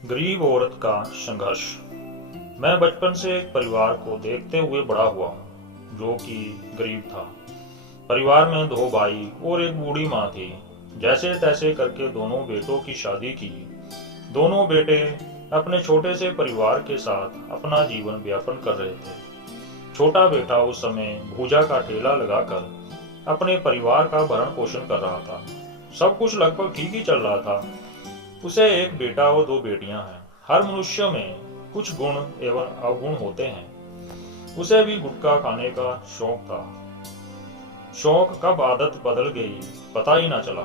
गरीब औरत का संघर्ष। मैं बचपन से एक परिवार को देखते हुए बड़ा हुआ हूँ जो कि गरीब था। परिवार में दो भाई और एक बूढ़ी माँ थी। जैसे तैसे करके दोनों बेटों की शादी की। दोनों बेटे अपने छोटे से परिवार के साथ अपना जीवन व्यापन कर रहे थे। छोटा बेटा उस समय भूजा का ठेला लगाकर अपने परिवार का भरण पोषण कर रहा था। सब कुछ लगभग ठीक ही चल रहा था। उसे एक बेटा और दो बेटियां हैं। हर मनुष्य में कुछ गुण एवं अवगुण होते हैं। उसे भी गुटखा खाने का शौक था। शौक कब आदत बदल गई पता ही ना चला,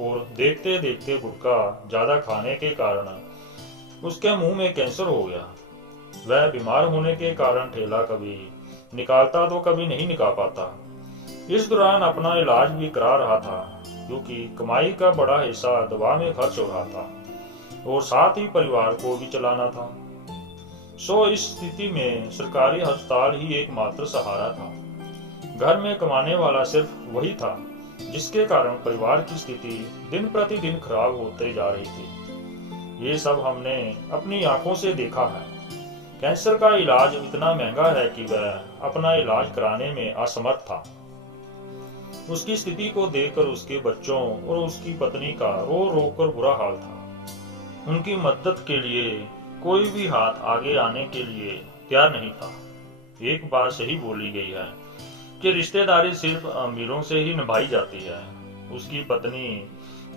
और देखते देखते गुटखा ज्यादा खाने के कारण उसके मुंह में कैंसर हो गया। वह बीमार होने के कारण ठेला कभी निकालता तो कभी नहीं निकाल पाता। इस दौरान अपना इलाज भी करा रहा था, क्योंकि कमाई का बड़ा हिस्सा दवा में खर्च हो रहा था और साथ ही परिवार को भी चलाना था। इस स्थिति में सरकारी अस्पताल ही एकमात्र सहारा था। घर में कमाने वाला सिर्फ वही था, जिसके कारण परिवार की स्थिति दिन प्रतिदिन खराब होते जा रही थी। ये सब हमने अपनी आंखों से देखा है। कैंसर का इलाज इतना महंगा है कि वह अपना इलाज कराने में असमर्थ था। उसकी स्थिति को देखकर उसके बच्चों और उसकी पत्नी का रो रो कर बुरा हाल था। उनकी मदद के लिए कोई भी हाथ आगे आने के लिए तैयार नहीं था। एक बात सही बोली गई है कि रिश्तेदारी सिर्फ अमीरों से ही निभाई जाती है। उसकी पत्नी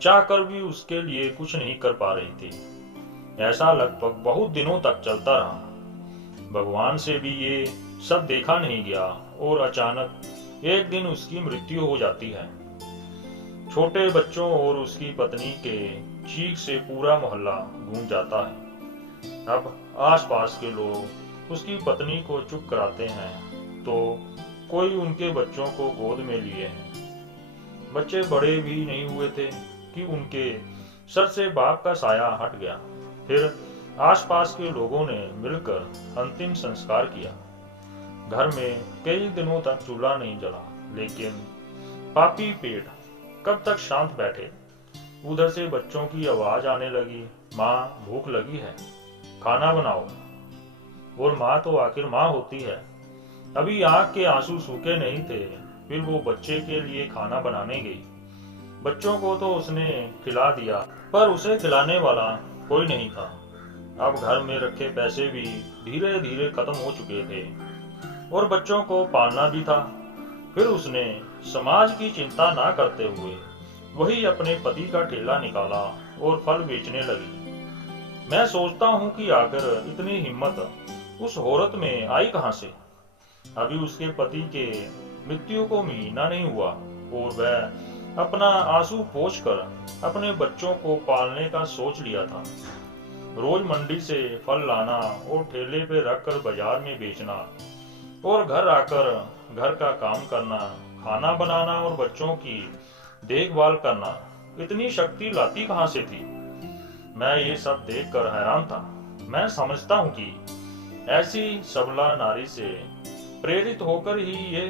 चाहकर भी उसके लिए कुछ नहीं कर पा रही थी। ऐसा लगभग बहुत दिनों तक चलता रहा। भगवान से भी ये सब देखा नहीं गया और अचानक एक दिन उसकी मृत्यु हो जाती है। छोटे बच्चों और उसकी पत्नी के चीख से पूरा मोहल्ला गूंज जाता है। अब आसपास के लोग उसकी पत्नी को चुप कराते हैं तो कोई उनके बच्चों को गोद में लिए हैं। बच्चे बड़े भी नहीं हुए थे कि उनके सर से बाप का साया हट गया। फिर आसपास के लोगों ने मिलकर अंतिम संस्कार किया। घर में कई दिनों तक चूल्हा नहीं जला, लेकिन पापी पेट कब तक शांत बैठे। उधर से बच्चों की आवाज आने लगी, माँ भूख लगी है, खाना बनाओ। और माँ तो आखिर माँ होती है। अभी आंख के आंसू सूखे नहीं थे, फिर वो बच्चे के लिए खाना बनाने गई। बच्चों को तो उसने खिला दिया, पर उसे खिलाने वाला कोई नहीं था। अब घर में रखे पैसे भी धीरे धीरे खत्म हो चुके थे और बच्चों को पालना भी था। फिर उसने समाज की चिंता ना करते हुए वही अपने पति का ठेला निकाला और फल बेचने लगी। मैं सोचता हूँ कि आखिर इतनी हिम्मत उस औरत में आई कहां से। अभी उसके पति के मृत्यु को महीना नहीं हुआ और वह अपना आंसू पोंछकर अपने बच्चों को पालने का सोच लिया था। रोज मंडी से फल लाना और ठेले पे रखकर बाजार में बेचना और घर आकर घर का काम करना, खाना बनाना और बच्चों की देखभाल करना, इतनी शक्ति लाती कहां से थी। मैं ये सब देखकर हैरान था। मैं समझता हूँ कि ऐसी सबला नारी से प्रेरित होकर ही ये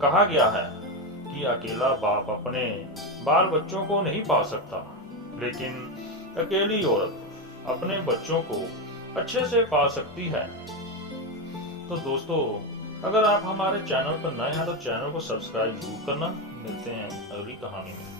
कहा गया है कि अकेला बाप अपने बाल बच्चों को नहीं पाल सकता, लेकिन अकेली औरत अपने बच्चों को अच्छे से पाल सकती है। तो दोस्तों, अगर आप हमारे चैनल पर नए हैं तो चैनल को सब्सक्राइब जरूर करना। मिलते हैं अगली कहानी में।